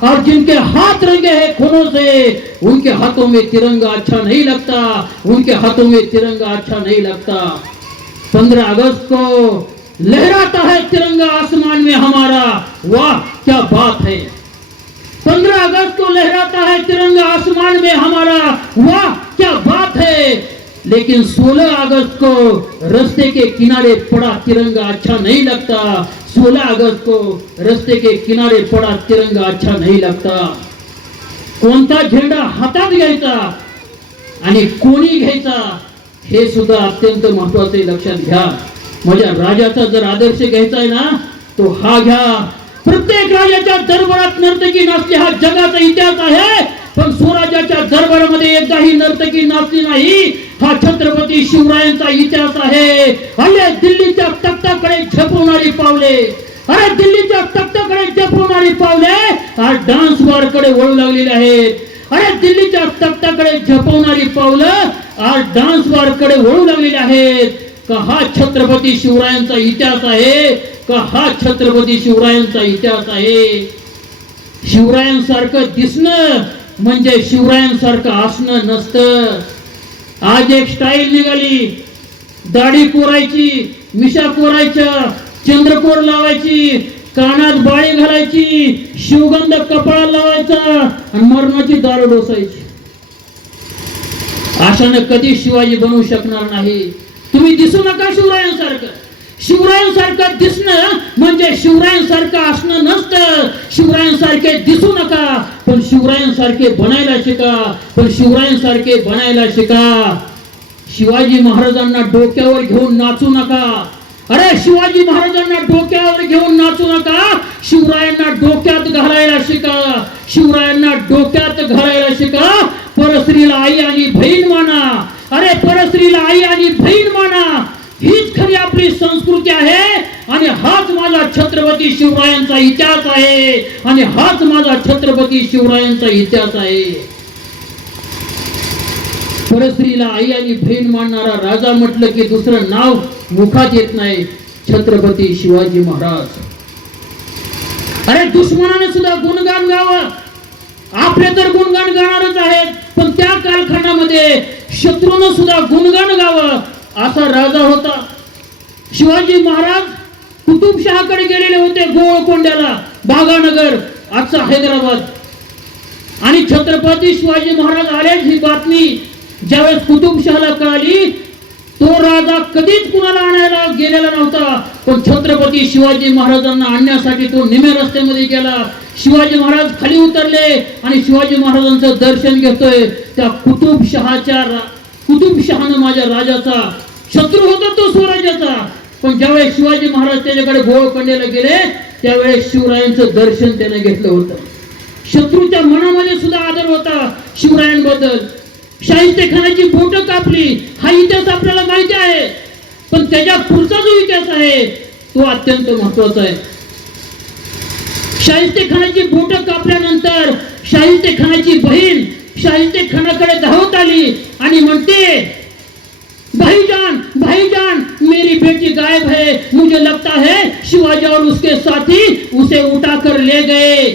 और जिनके हाथ रंगे हैं खूनों से उनके हाथों में तिरंगा अच्छा नहीं लगता, उनके हाथों में तिरंगा अच्छा नहीं लगता. 15 अगस्त को लहराता है तिरंगा आसमान में हमारा, वाह क्या बात है. 15 अगस्त को लहराता है तिरंगा आसमान में हमारा, वाह क्या बात है. लेकिन 16 अगस्त को रास्ते के किनारे पड़ा तिरंगा अच्छा नहीं लगता. 16 अगस्त को रस्ते के किनारे पडा तिरंगा अच्छा नहीं लगता. कोणता झेंडा हातात घ्यायचा आणि कोणी घ्यायचा हे सुद्धा अत्यंत महत्वाचे लक्षात घ्या. माझ्या राजाचा जर आदर्श घ्यायचा आहे ना तो हा घ्या. प्रत्येक राजाच्या दरबारात नर्तकी नाचली हा जगाचा इतिहास आहे, पण स्वराज्याच्या दरबारामध्ये एकदाही नर्तकी नाचली नाही हा छत्रपती शिवरायांचा इतिहास आहे. अरे दिल्लीच्या तख्ताकडे झेपवणारी पावले, अरे दिल्लीच्या तख्ताकडे झेपवणारी पावले आज डान्स बार कडे वळू लागलेली आहेत. अरे दिल्लीच्या तख्ताकडे झेपवणारी पावलं आज डान्स बार कडे वळू लागलेली आहेत. का हा छत्रपती शिवरायांचा इतिहास आहे, का हा छत्रपती शिवरायांचा इतिहास आहे. शिवरायांसारखं दिसणं म्हणजे शिवरायांसारखं असणं नसतं. आज एक स्टाईल निघाली, दाढी कोरायची, मिशा कोरायच्या, चंद्रकोर लावायची, कानात बाळी घालायची, शिवगंध कपाळाला लावायचा आणि मरणाची दारू डोसायची. अशानं कधी शिवाजी बनवू शकणार नाही. तुम्ही दिसू नका शिवरायांसारखं. शिवरायांसारखं दिसणं म्हणजे शिवरायांसारखं असणं नसतं. शिवरायांसारखे दिसू नका, पण शिवरायांसारखे बनायला शिका, पण शिवरायांसारखे बनायला शिका. शिवाजी महाराजांना डोक्यावर घेऊन नाचू नका. अरे शिवाजी महाराजांना डोक्यावर घेऊन नाचू नका, शिवरायांना डोक्यात घालायला शिका. शिवरायांना डोक्यात घालायला शिका. परस्त्रीला आई आणि बहीण माना. अरे परस्त्रीला आई आणि बहीण माना. हीच खरी आपली संस्कृती आहे आणि हाच माझा छत्रपती शिवरायांचा इतिहास आहे आणि हाच माझा छत्रपती शिवरायांचा इतिहास आहे. परस्त्रीला आई आणि बहीण मानणारा राजा म्हटलं की दुसरं नाव मुखात येत नाही, छत्रपती शिवाजी महाराज. अरे दुश्मनाने सुद्धा गुणगान गावं. आपले तर गुणगान गाणारच आहेत, पण त्या कालखंडामध्ये शत्रूनं सुद्धा गुणगान गावं असा राजा होता. शिवाजी महाराज कुतुबशहाकडे गेलेले होते गोळकोंड्याला, बागानगर आजचा हैदराबाद. आणि छत्रपती शिवाजी महाराज आले ही बातमी ज्यावेळेस कुतुबशहाला कळाली, तो राजा कधीच कुणाला आणायला गेलेला नव्हता, पण छत्रपती शिवाजी महाराजांना आणण्यासाठी तो निम्या रस्त्यामध्ये गेला. शिवाजी महाराज खाली उतरले आणि शिवाजी महाराजांचं दर्शन घेतोय. त्या कुतुबशहानं माझ्या राजाचा शत्रू होता तो स्वराज्याचा, पण ज्यावेळेस शिवाजी महाराज त्याच्याकडे गोळकोंड्याला गेले त्यावेळेस शिवरायांचं दर्शन त्याने घेतलं होतं. शत्रूच्या मनामध्ये सुद्धा आदर होता शिवरायांबद्दल. शाहिस्तेखानाची बोटं कापली हा इतिहास आपल्याला माहिती आहे, पण त्याच्या पुढचा जो इतिहास आहे तो अत्यंत महत्वाचा आहे. शाहिस्तेखानाची बोटं कापल्यानंतर शाहिस्तेखानाची बहीण शाहिस्तेखानाकडे धावत आली आणि म्हणते, भाईजान भाईजान मेरी बेटी गायब है, मुझे लगता है शिवाजी और उसके साथी उसे उठाकर ले गए.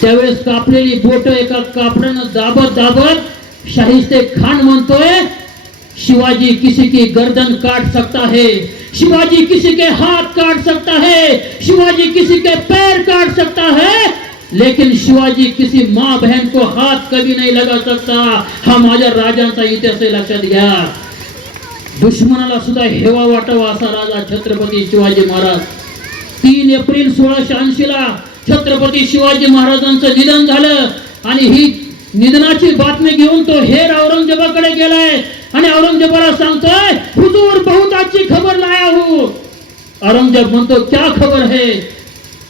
त्यावेळेस कापलेली बोट एका कापडानं दाबत दाबत शाहिस्ते खान म्हणतोय, शिवाजी किसी की गर्दन काट सकता है, शिवाजी किसी के हाथ काट सकता है, शिवाजी किसी के पैर काट सकता है, लेकिन शिवाजी किसी माँ बहन को हाथ कभी नहीं लगा सकता. हा माझ्या राजांचा इतिहास आहे, लक्षात घ्या. दुश्मनाला सुद्धा हेवा वाटावा असा राजा छत्रपती शिवाजी महाराज. 3 एप्रिल 1680 ला छत्रपती शिवाजी महाराजांचं निधन झालं आणि ही निधनाची बातमी घेऊन तो हेर औरंगजेबाकडे गेलाय आणि औरंगजेबाला सांगतोय, हुजूर बहुत अच्छी खबर लाया हूं. औरंगजेब म्हणतो, क्या खबर है?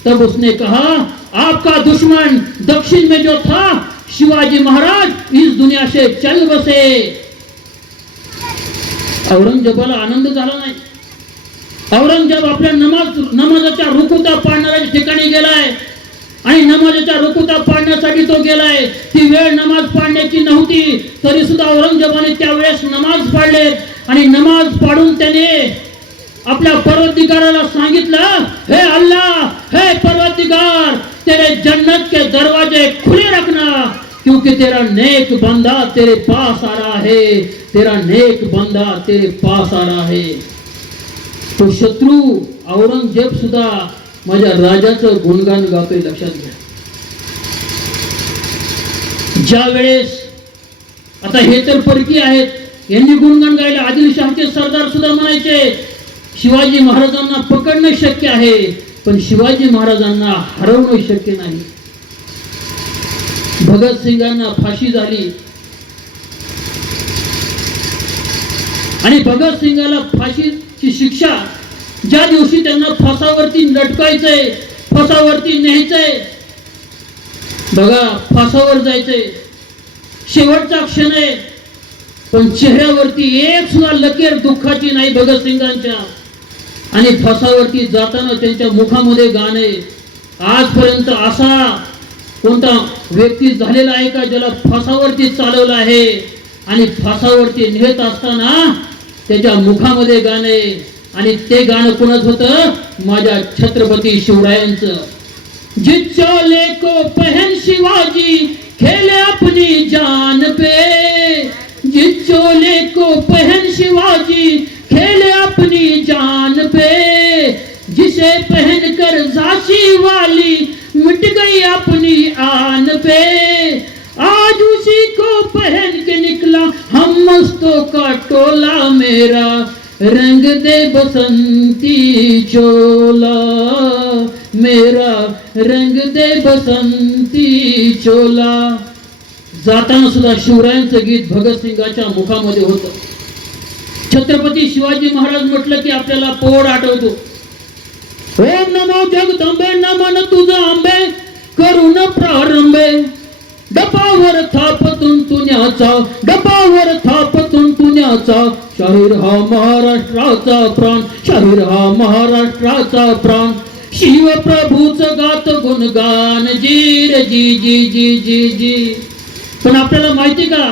तब उसने कहा, आपका दुश्मन दक्षिण में जो था शिवाजी महाराज इस दुनिया से चल बसे. औरंगजेबाला आनंद झाला नाही. औरंगजेब आपल्या नमाजाच्या रुकुता पाडणाऱ्या ठिकाणी गेलाय आणि नमाजाच्या रुकुता पाडण्यासाठी तो गेलाय. ती वेळ नमाज पाडण्याची नव्हती, तरी सुद्धा औरंगजेबाने त्यावेळेस नमाज पाडलेत आणि नमाज पाडून त्याने आपल्या परवरदिगाराला सांगितलं, हे अल्लाह, हे परवरदिगार, तेरे जन्नत के दरवाजे खुले रखना, क्योंकि तेरा नेक बंदा तेरे पास आ रहा है, तेरा नेक बंदा तेरे पास आ रहा है. तो शत्रू औरंगजेब सुद्धा माझ्या राजाचं गुणगान गातोय, लक्षात घ्या. ज्या वेळेस आता हे तर परकी आहेत, यांनी गुणगान गायले. आदिलशहाचे सरदार सुद्धा म्हणायचे, शिवाजी महाराजांना पकडणं शक्य आहे, पण शिवाजी महाराजांना हरवणं शक्य नाही. भगतसिंगांना फाशी झाली आणि भगतसिंगाला फाशीची शिक्षा ज्या दिवशी त्यांना फासावरती लटकायचंय, फासावरती न्यायचंय, बघा फासावर जायचंय, शेवटचा क्षण आहे, पण चेहऱ्यावरती एक सुद्धा लकीर दुःखाची नाही भगतसिंगांच्या. आणि फासावरती जाताना त्यांच्या मुखामध्ये गाणे. आजपर्यंत असा कोणता व्यक्ती झालेला आहे का ज्याला फासावरती चालवलं आहे? आणि फासावरती नेत असताना त्याच्या मुखामध्ये गाणे, आणि ते गाणं कोणाच होतं? माझ्या छत्रपती शिवरायांचं. जिस चोले को पहन शिवाजी खेले अपनी जान पे, जिस चोले को पहन शिवाजी खेले अपनी जान पे, जिसे पहन कर झांसी वाली मिट गई अपनी आन पे, आज उसी को पहन के निकला हम मस्तों का टोला, मेरा रंग दे बसंती चोला, मेरा रंग दे बसंती चोला. जाताना सुद्धा शिवरायांचं गीत भगतसिंगाच्या मुखामध्ये होतं. छत्रपती शिवाजी महाराज म्हटलं की आपल्याला पोड आठवतो. ओम नमो जगदंबे, नमन तुझा आंबे, करून प्रारंभे, डबावर थाप तुंतुण्याचा, डबावर थाप तुंतुण्याचा, शाहीर हा महाराष्ट्राचा प्राण, शाहीर हा महाराष्ट्राचा प्राण, शिव प्रभूचं गात गुणगान, जी रे जी जी जी जी जी. पण आपल्याला माहिती का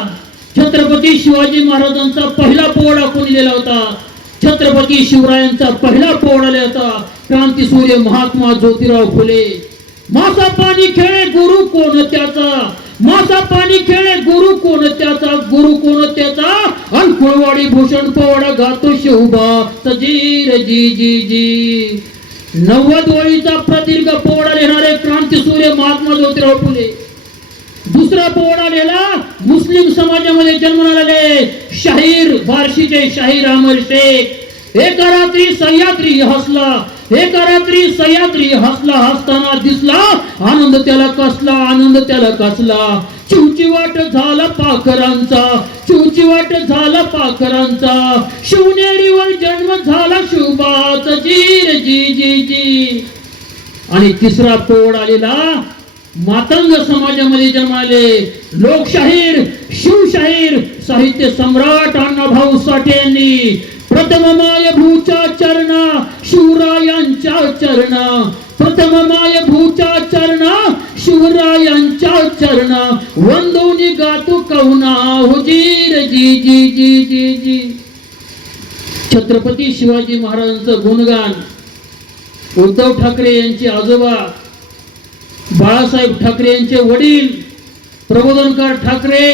छत्रपती शिवाजी महाराजांचा पहिला पोवाडा कोणी लिहिला होता? छत्रपती शिवरायांचा पहिला पोवाडा लिहिला होता क्रांतीसूर्य महात्मा ज्योतिराव फुले. मासा पाणी खेळे गुरु कोण त्याचा, मासा पाणी खेळे गुरु कोण त्याचा, गुरु कोण त्याचा, अन कुळवाडी भूषण पोवाडा गातो शिवबा जी रे जी जी जी. 90 ओळीचा प्रदीर्घ पोवाडा लिहिणारे क्रांतीसूर्य महात्मा ज्योतिराव फुले. दुसरा पोवाडा लिहिला मुस्लिम समाजामध्ये जन्मलेले शाहीर बार्शीचे शाहीर अमर शेख. एका रात्री सह्याद्री हसला, एका रात्री सह्याद्री हसला, हसताना दिसला आनंद त्याला कसला, आनंद त्याला कसला. चिवचिवाट झाला पाखरांचा, चिवचिवाट झाला पाखरांचा, शिवनेरीवर जन्म झाला शिवबाचा जी रे जी जी जी. आणि तिसरा पोवाडा आलेला मातंग समाजामध्ये जन्माले लोकशाहीर शिवशाहीर साहित्य सम्राट अण्णाभाऊ साठे यांनी. प्रथम मायभूच्या चरणा शिवरायांच्या चरणा, प्रथम मायभूच्या चरणा शिवरायांच्या चरणा, वंदोनी गातो कवना हो जी रे जी जी जी जी जी. छत्रपती शिवाजी महाराजांचं गुणगान उद्धव ठाकरे यांचे आजोबा, बाळासाहेब ठाकरे यांचे वडील प्रबोधनकार ठाकरे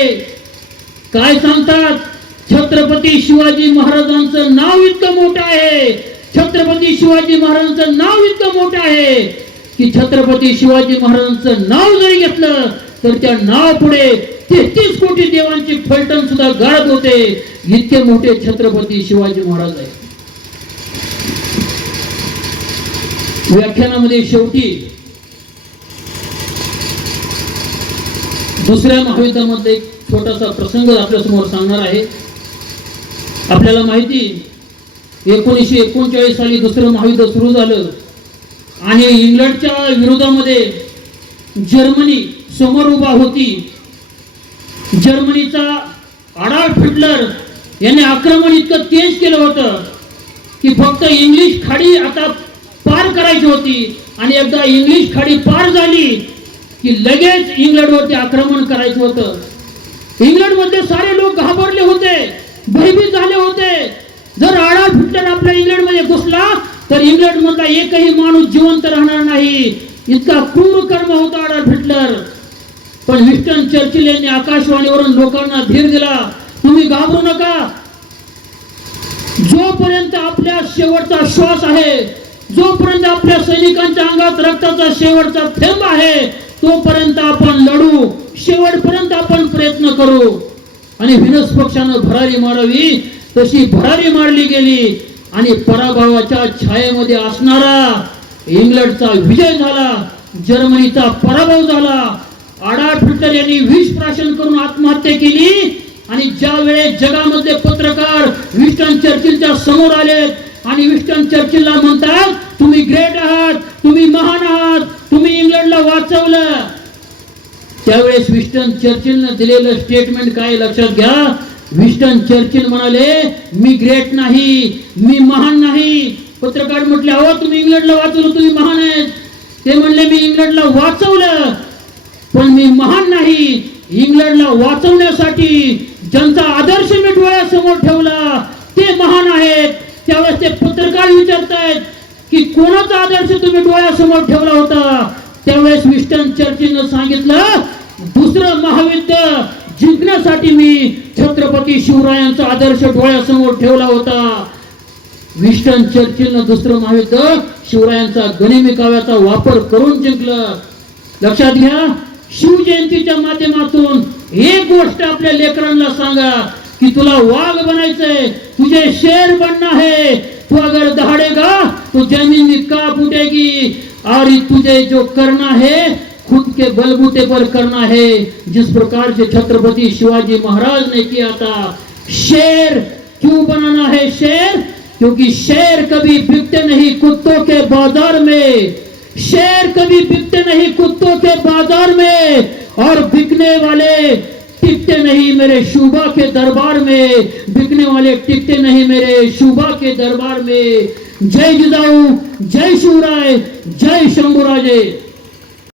काय सांगतात? छत्रपती शिवाजी महाराजांचं नाव इतकं मोठं आहे, छत्रपती शिवाजी महाराजांचं नाव इतकं मोठं आहे की छत्रपती शिवाजी महाराजांचं नाव जरी घेतलं तर त्या नाव पुढे 33 कोटी देवांची फलटण सुद्धा गाळत होते. इतके मोठे छत्रपती शिवाजी महाराज आहेत. व्याख्यानामध्ये शेवटी दुसऱ्या महायुद्धामध्ये एक छोटासा प्रसंग आपल्या समोर सांगणार आहे. आपल्याला माहिती 1939 साली दुसरं महायुद्ध सुरू झालं आणि इंग्लंडच्या विरोधामध्ये जर्मनी समोर उभा होती. जर्मनीचा अडॉल्फ हिटलर याने आक्रमण इतकं तेज केलं होतं की फक्त इंग्लिश खाडी आता पार करायची होती, आणि एकदा इंग्लिश खाडी पार झाली की लगेच इंग्लंडवरती आक्रमण करायचं होतं. इंग्लंडमध्ये सारे लोक घाबरले होते, भयभीत झाले होते. जर अडॉल्फ हिटलर आपल्या इंग्लंडमध्ये घुसला तर इंग्लंड मधला एकही माणूस जिवंत राहणार नाही. इतका क्रूर कर्म होता अडॉल्फ हिटलर. पण विन्स्टन चर्चिल यांनी आकाशवाणीवरून लोकांना धीर दिला, तुम्ही घाबरू नका. जोपर्यंत आपल्या शेवटचा श्वास आहे, जोपर्यंत आपल्या सैनिकांच्या अंगात रक्ताचा शेवटचा थेंब आहे, तोपर्यंत आपण लढू, शेवटपर्यंत आपण प्रयत्न करू. आणि व्हीनस पक्षानं भरारी मारावी तशी भरारी मारली गेली. आणि पराभवाच्या छायेमध्ये असणारा इंग्लंडचा विजय झाला, जर्मनीचा पराभव झाला. अडॉल्फ हिटलर यांनी विष प्राशन करून आत्महत्या केली आणि ज्या वेळेस जगामधले पत्रकार विन्स्टन चर्चिलच्या समोर आले आणि विन्स्टन चर्चिलला म्हणतात, तुम्ही ग्रेट आहात, तुम्ही महान आहात, तुम्ही इंग्लंडला वाचवलं. त्यावेळेस विन्स्टन चर्चिलनं दिलेलं स्टेटमेंट काय लक्षात घ्या. विन्स्टन चर्चिल म्हणाले, मी ग्रेट नाही, मी महान नाही. पत्रकार म्हटले, अहो तुम्ही इंग्लंडला वाचवलं, तुम्ही महान आहेत. ते म्हणले, मी इंग्लंडला वाचवलं पण मी महान नाही. इंग्लंडला वाचवण्यासाठी ज्यांचा आदर्श मी डोळ्यासमोर ठेवला ते महान आहेत. त्यावेळेस ते पत्रकार विचारतायत की कोणाचा आदर्श तुम्ही डोळ्यासमोर ठेवला होता. त्यावेळेस विन्स्टन चर्चिलनं सांगितलं, दुसरं महायुद्ध जिंकण्यासाठी मी छत्रपती शिवरायांचा आदर्श डोळ्यासमोर ठेवला होता. विन्स्टन चर्चिलनं दुसरं महायुद्ध शिवरायांचा गनिमी काव्याचा वापर करून जिंकलं. लक्षात घ्या, शिवजयंतीच्या माध्यमातून एक गोष्ट आपल्या लेकरांना सांगा कि तुला वाघ बनायचंय, तुझे शेर बनना है. तू अगर दहाड़ेगा तो जमीन में कांप उठेगी और तुझे जो करना है खुद के बलबूते पर करना है, जिस प्रकार से छत्रपति शिवाजी महाराज ने किया था. शेर क्यों बनाना है शेर? क्योंकि शेर कभी बिकते नहीं कुत्तों के बाजार में, शेर कभी बिकते नहीं कुत्तों के बाजार में, और बिकने वाले टिकते नहीं मेरे शूबा के दरबार में, बिकने वाले टिकते नहीं मेरे शूबा के दरबार में. जय जिजाऊ, जय शिवराय, जय शंभूराजे.